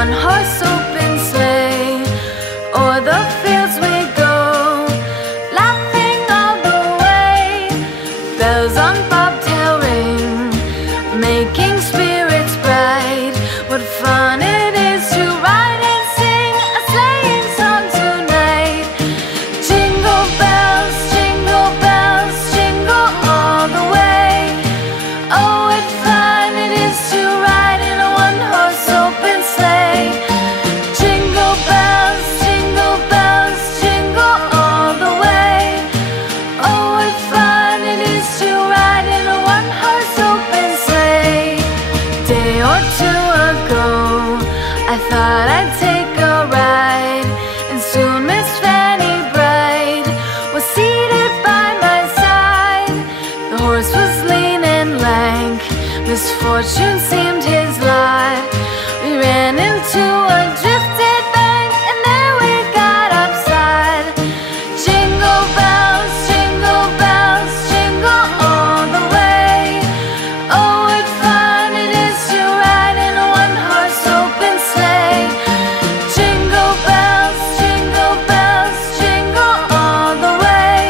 one-horse open sleigh. O'er the fields we go, laughing all the way. Bells on bobtail ring, making spirits bright. What fun it is to ride and sing a sleighing song tonight. Jingle bells, jingle all the way. Oh, what fun it is to ride in a one-horse open sleigh. Jingle bells, jingle all the way. Oh, what fun it is to ride in a one-horse open sleigh. Day or two ago, I thought I'd take a ride, and soon Miss Fanny Bright was seated by my side. The horse was lean and lank, misfortune seemed his lot. We ran into a drifted bank, and there we got upside. Jingle bells, jingle all the way. Oh, what fun it is to ride in a one-horse open sleigh. Jingle bells, all the way.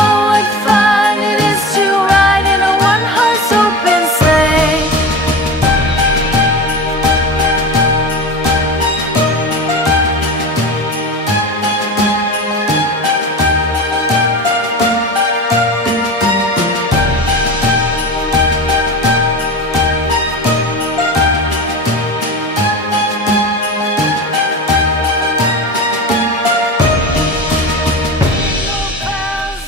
Oh, what fun it is to ride in a one-horse open sleigh.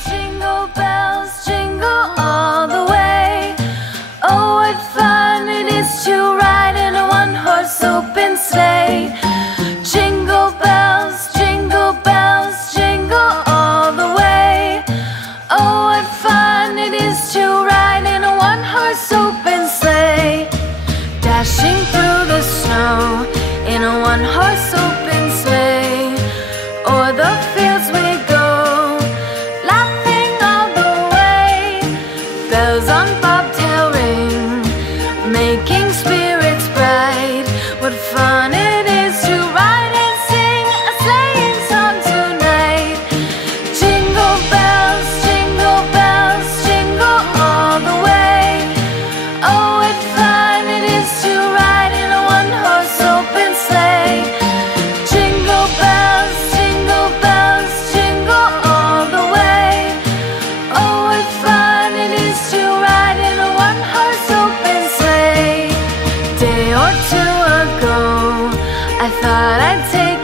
Jingle bells, jingle all the way. Oh, what fun it is to ride in a one-horse open sleigh. Jingle bells, jingle all the way. Oh, what fun it is to ride in a one-horse open sleigh. Dashing through the snow in a one-horse open sleigh. O'er the fields we go, laughing all the way. Bells on bobtail ring, making spirits bright. What fun it is to ride and sing a sleighing song tonight. Jingle bells, jingle all the way. Oh, what fun it is to ride in a one-horse open sleigh. Jingle bells, jingle all the way. Oh, what fun it is to ride in a one-horse open sleigh. Day or two ago, I thought I'd take